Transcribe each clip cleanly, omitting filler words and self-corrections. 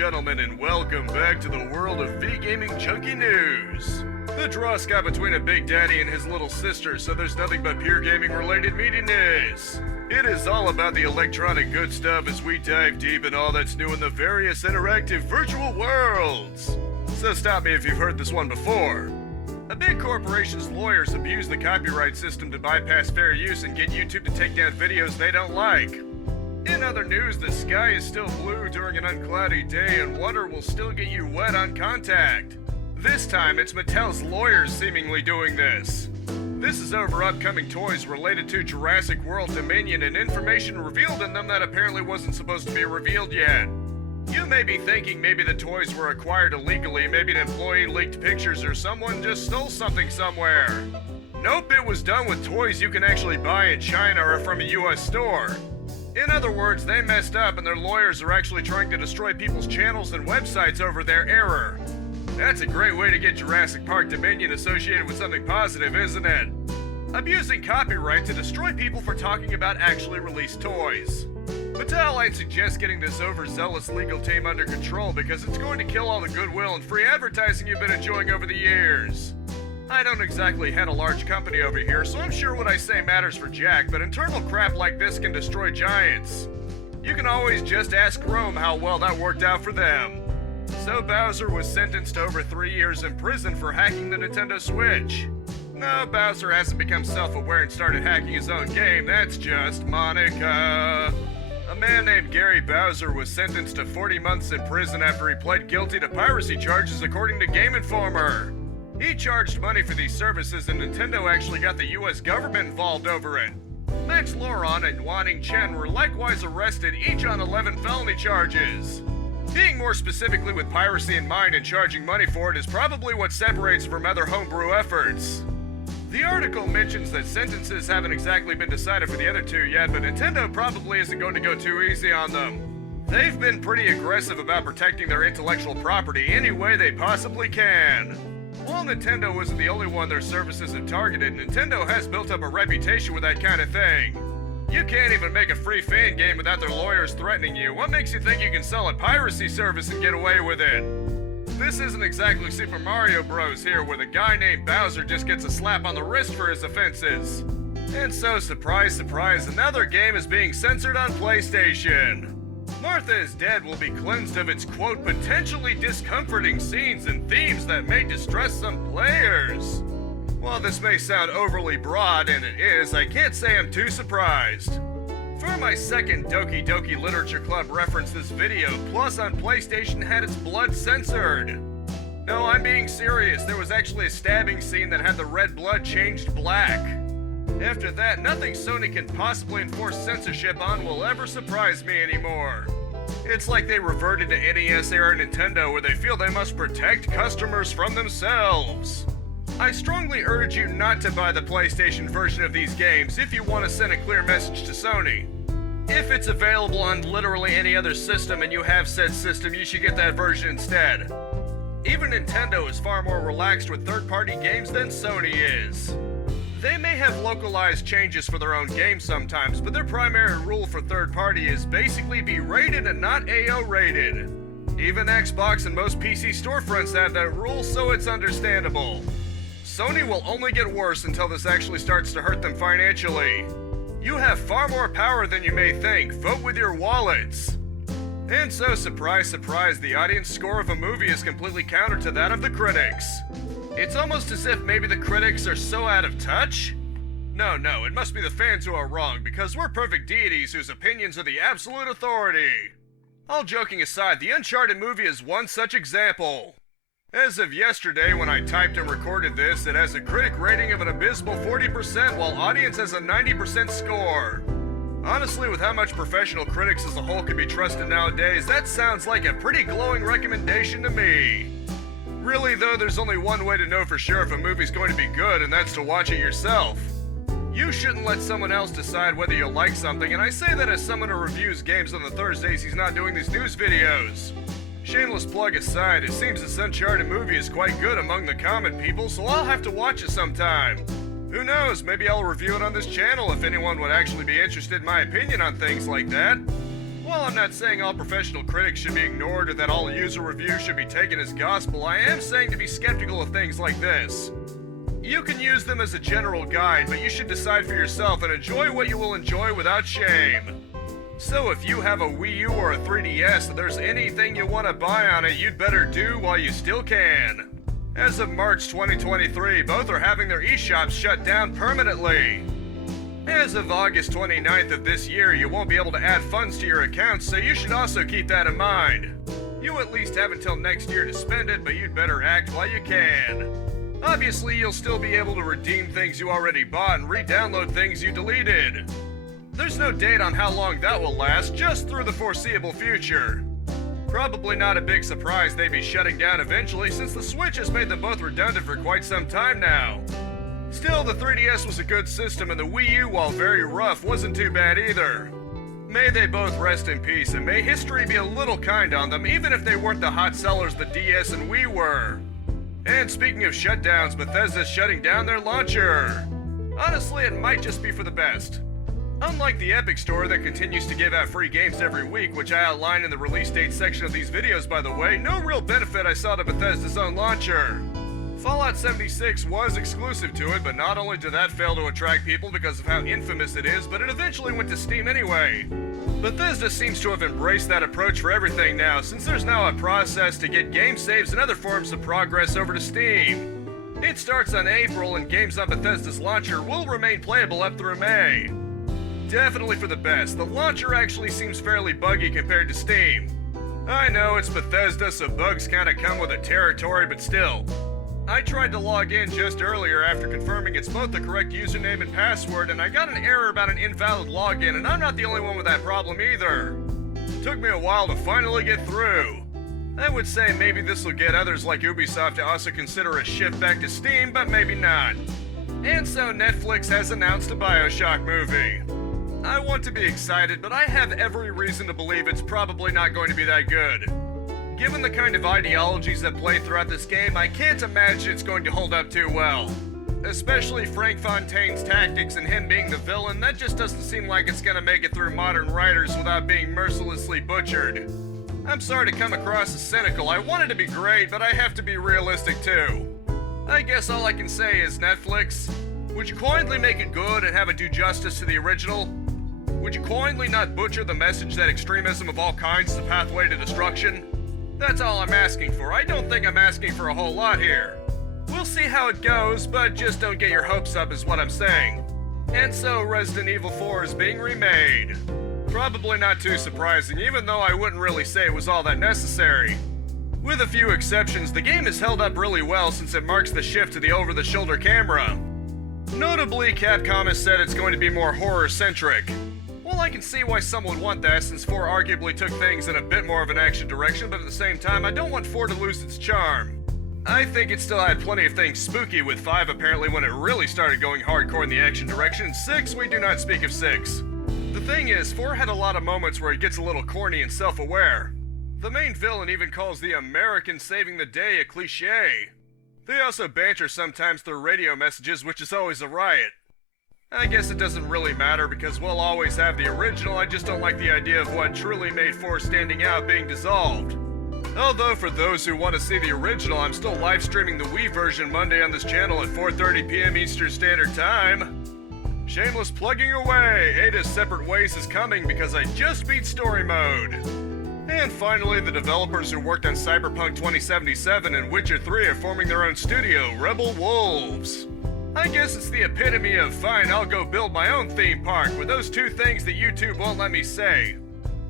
gentlemen, and welcome back to the world of V-Gaming Junkie News. The Dross got between a Big Daddy and his little sister, so there's nothing but pure gaming-related media news. It is all about the electronic good stuff as we dive deep in all that's new in the various interactive virtual worlds. So stop me if you've heard this one before. A big corporation's lawyers abuse the copyright system to bypass fair use and get YouTube to take down videos they don't like. In other news, the sky is still blue during an uncloudy day and water will still get you wet on contact. This time, it's Mattel's lawyers seemingly doing this. This is over upcoming toys related to Jurassic World Dominion and information revealed in them that apparently wasn't supposed to be revealed yet. You may be thinking maybe the toys were acquired illegally, maybe an employee leaked pictures or someone just stole something somewhere. Nope, it was done with toys you can actually buy in China or from a US store. In other words, they messed up and their lawyers are actually trying to destroy people's channels and websites over their error. That's a great way to get Jurassic Park Dominion associated with something positive, isn't it? Abusing copyright to destroy people for talking about actually released toys. Mattel, I'd suggest getting this overzealous legal team under control because it's going to kill all the goodwill and free advertising you've been enjoying over the years. I don't exactly head a large company over here, so I'm sure what I say matters for Jack, but internal crap like this can destroy giants. You can always just ask Rome how well that worked out for them. So Bowser was sentenced to over 3 years in prison for hacking the Nintendo Switch. No, Bowser hasn't become self-aware and started hacking his own game, that's just Monica. A man named Gary Bowser was sentenced to 40 months in prison after he pled guilty to piracy charges according to Game Informer. He charged money for these services and Nintendo actually got the US government involved over it. Max Loron and Wanning Chen were likewise arrested, each on 11 felony charges. Being more specifically with piracy in mind and charging money for it is probably what separates from other homebrew efforts. The article mentions that sentences haven't exactly been decided for the other two yet, but Nintendo probably isn't going to go too easy on them. They've been pretty aggressive about protecting their intellectual property any way they possibly can. While Nintendo isn't the only one their services have targeted, Nintendo has built up a reputation with that kind of thing. You can't even make a free fan game without their lawyers threatening you. What makes you think you can sell a piracy service and get away with it? This isn't exactly Super Mario Bros. Here, where the guy named Bowser just gets a slap on the wrist for his offenses. And so, surprise, surprise, another game is being censored on PlayStation. Martha is Dead will be cleansed of its, quote, potentially discomforting scenes and themes that may distress some players. While this may sound overly broad, and it is, I can't say I'm too surprised. For my second Doki Doki Literature Club reference this video, Plus on PlayStation had its blood censored. No, I'm being serious, there was actually a stabbing scene that had the red blood changed black. After that, nothing Sony can possibly enforce censorship on will ever surprise me anymore. It's like they reverted to NES-era Nintendo where they feel they must protect customers from themselves. I strongly urge you not to buy the PlayStation version of these games if you want to send a clear message to Sony. If it's available on literally any other system and you have said system, you should get that version instead. Even Nintendo is far more relaxed with third-party games than Sony is. They may have localized changes for their own games sometimes, but their primary rule for third-party is basically be rated and not AO rated. Even Xbox and most PC storefronts have that rule, so it's understandable. Sony will only get worse until this actually starts to hurt them financially. You have far more power than you may think. Vote with your wallets. And so, surprise, surprise, the audience score of a movie is completely counter to that of the critics. It's almost as if maybe the critics are so out of touch? No, it must be the fans who are wrong, because we're perfect deities whose opinions are the absolute authority. All joking aside, the Uncharted movie is one such example. As of yesterday, when I typed and recorded this, it has a critic rating of an abysmal 40%, while audience has a 90% score. Honestly, with how much professional critics as a whole can be trusted nowadays, that sounds like a pretty glowing recommendation to me. Really though, there's only one way to know for sure if a movie's going to be good, and that's to watch it yourself. You shouldn't let someone else decide whether you'll like something, and I say that as someone who reviews games on the Thursdays he's not doing these news videos. Shameless plug aside, it seems this Uncharted movie is quite good among the common people, so I'll have to watch it sometime. Who knows, maybe I'll review it on this channel if anyone would actually be interested in my opinion on things like that. While I'm not saying all professional critics should be ignored or that all user reviews should be taken as gospel, I am saying to be skeptical of things like this. You can use them as a general guide, but you should decide for yourself and enjoy what you will enjoy without shame. So if you have a Wii U or a 3DS and there's anything you want to buy on it, you'd better do while you still can. As of March 2023, both are having their eShops shut down permanently. As of August 29th of this year, you won't be able to add funds to your accounts, so you should also keep that in mind. You at least have until next year to spend it, but you'd better act while you can. Obviously, you'll still be able to redeem things you already bought and re-download things you deleted. There's no date on how long that will last, just through the foreseeable future. Probably not a big surprise they'd be shutting down eventually, since the Switch has made them both redundant for quite some time now. Still, the 3DS was a good system, and the Wii U, while very rough, wasn't too bad either. May they both rest in peace, and may history be a little kind on them, even if they weren't the hot sellers the DS and Wii were. And speaking of shutdowns, Bethesda's shutting down their launcher. Honestly, it might just be for the best. Unlike the Epic Store that continues to give out free games every week, which I outline in the release date section of these videos by the way, no real benefit I saw to Bethesda's own launcher. Fallout 76 was exclusive to it, but not only did that fail to attract people because of how infamous it is, but it eventually went to Steam anyway. Bethesda seems to have embraced that approach for everything now, since there's now a process to get game saves and other forms of progress over to Steam. It starts on April, and games on Bethesda's launcher will remain playable up through May. Definitely for the best. The launcher actually seems fairly buggy compared to Steam. I know it's Bethesda, so bugs kinda come with the territory, but still. I tried to log in just earlier after confirming it's both the correct username and password, and I got an error about an invalid login, and I'm not the only one with that problem either. Took me a while to finally get through. I would say maybe this will get others like Ubisoft to also consider a shift back to Steam, but maybe not. And so Netflix has announced a Bioshock movie. I want to be excited, but I have every reason to believe it's probably not going to be that good. Given the kind of ideologies that play throughout this game, I can't imagine it's going to hold up too well. Especially Frank Fontaine's tactics and him being the villain, that just doesn't seem like it's gonna make it through modern writers without being mercilessly butchered. I'm sorry to come across as cynical, I want it to be great, but I have to be realistic too. I guess all I can say is, Netflix, would you kindly make it good and have it do justice to the original? Would you kindly not butcher the message that extremism of all kinds is a pathway to destruction? That's all I'm asking for. I don't think I'm asking for a whole lot here. We'll see how it goes, but just don't get your hopes up is what I'm saying. And so Resident Evil 4 is being remade. Probably not too surprising, even though I wouldn't really say it was all that necessary. With a few exceptions, the game has held up really well since it marks the shift to the over-the-shoulder camera. Notably, Capcom has said it's going to be more horror-centric. Well, I can see why some would want that, since 4 arguably took things in a bit more of an action direction, but at the same time, I don't want 4 to lose its charm. I think it still had plenty of things spooky, with 5 apparently when it really started going hardcore in the action direction, and 6, we do not speak of 6. The thing is, 4 had a lot of moments where it gets a little corny and self-aware. The main villain even calls the American saving the day a cliché. They also banter sometimes through radio messages, which is always a riot. I guess it doesn't really matter because we'll always have the original, I just don't like the idea of what truly made 4 standing out being dissolved. Although for those who want to see the original, I'm still live streaming the Wii version Monday on this channel at 4:30 p.m. Eastern Standard Time. Shameless plugging away, Ada's Separate Ways is coming because I just beat story mode. And finally, the developers who worked on Cyberpunk 2077 and Witcher 3 are forming their own studio, Rebel Wolves. I guess it's the epitome of fine, I'll go build my own theme park with those 2 things that YouTube won't let me say.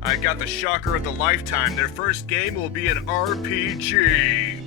I got the shocker of the lifetime, their first game will be an RPG.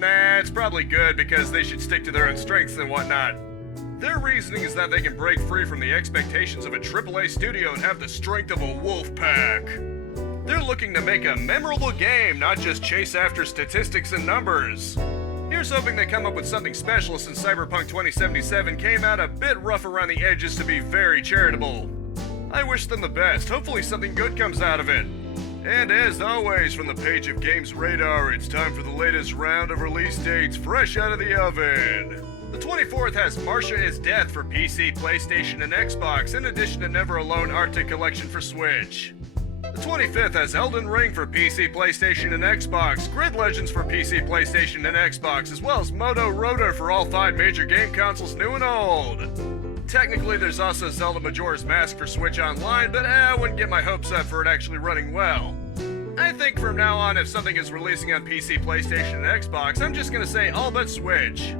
Nah, it's probably good because they should stick to their own strengths and whatnot. Their reasoning is that they can break free from the expectations of a AAA studio and have the strength of a wolf pack. They're looking to make a memorable game, not just chase after statistics and numbers. Here's hoping they come up with something special since Cyberpunk 2077 came out a bit rough around the edges to be very charitable. I wish them the best, hopefully something good comes out of it. And as always, from the page of Games Radar, it's time for the latest round of release dates fresh out of the oven. The 24th has Marsha is Death for PC, PlayStation, and Xbox, in addition to Never Alone Arctic Collection for Switch. The 25th has Elden Ring for PC, PlayStation, and Xbox, Grid Legends for PC, PlayStation, and Xbox, as well as Moto Roto for all 5 major game consoles, new and old. Technically, there's also Zelda Majora's Mask for Switch Online, but I wouldn't get my hopes up for it actually running well. I think from now on, if something is releasing on PC, PlayStation, and Xbox, I'm just gonna say all but Switch.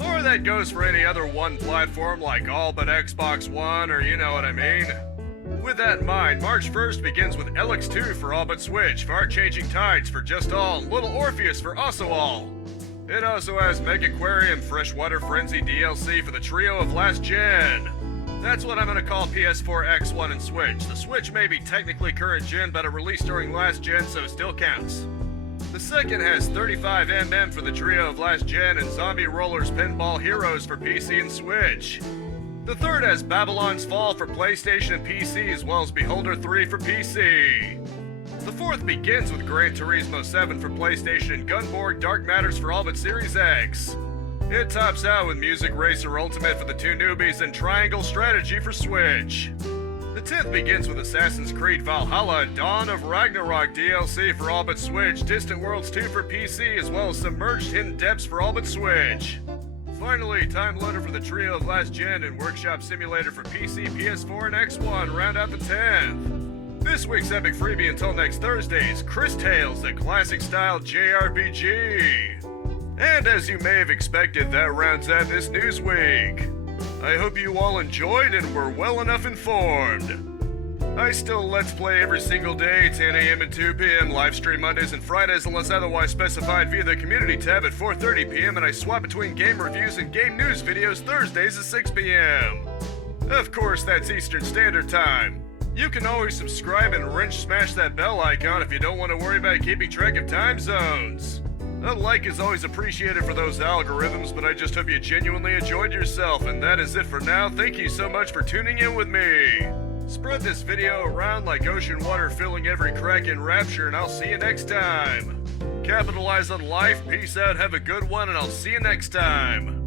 Or that goes for any other one platform like all but Xbox One, or you know what I mean. With that in mind, March 1st begins with LX2 for all but Switch, Far Changing Tides for just all, Little Orpheus for also all. It also has Megaquarium Freshwater Frenzy DLC for the trio of last gen. That's what I'm gonna call PS4, X1, and Switch. The Switch may be technically current gen, but it released during last gen, so it still counts. The second has 35mm for the trio of last gen and Zombie Rollers Pinball Heroes for PC and Switch. The third has Babylon's Fall for PlayStation and PC, as well as Beholder 3 for PC. The fourth begins with Gran Turismo 7 for PlayStation and Gunborg Dark Matters for all but Series X. It tops out with Music Racer Ultimate for the 2 newbies and Triangle Strategy for Switch. The 10th begins with Assassin's Creed Valhalla Dawn of Ragnarok DLC for all but Switch, Distant Worlds 2 for PC, as well as Submerged Hidden Depths for all but Switch. Finally, Time Loader for the trio of last gen and Workshop Simulator for PC, PS4, and X1 round out the 10th. This week's epic freebie until next Thursday is Chris Tales, a classic-style JRPG. And as you may have expected, that rounds out this news week. I hope you all enjoyed and were well enough informed. I still Let's Play every single day, 10 a.m. and 2 p.m, live stream Mondays and Fridays unless otherwise specified via the community tab at 4:30 p.m, and I swap between game reviews and game news videos Thursdays at 6 p.m. Of course, that's Eastern Standard Time. You can always subscribe and wrench smash that bell icon if you don't want to worry about keeping track of time zones. A like is always appreciated for those algorithms, but I just hope you genuinely enjoyed yourself, and that is it for now. Thank you so much for tuning in with me. Spread this video around like ocean water filling every crack in Rapture, and I'll see you next time. Capitalize on life, peace out, have a good one, and I'll see you next time.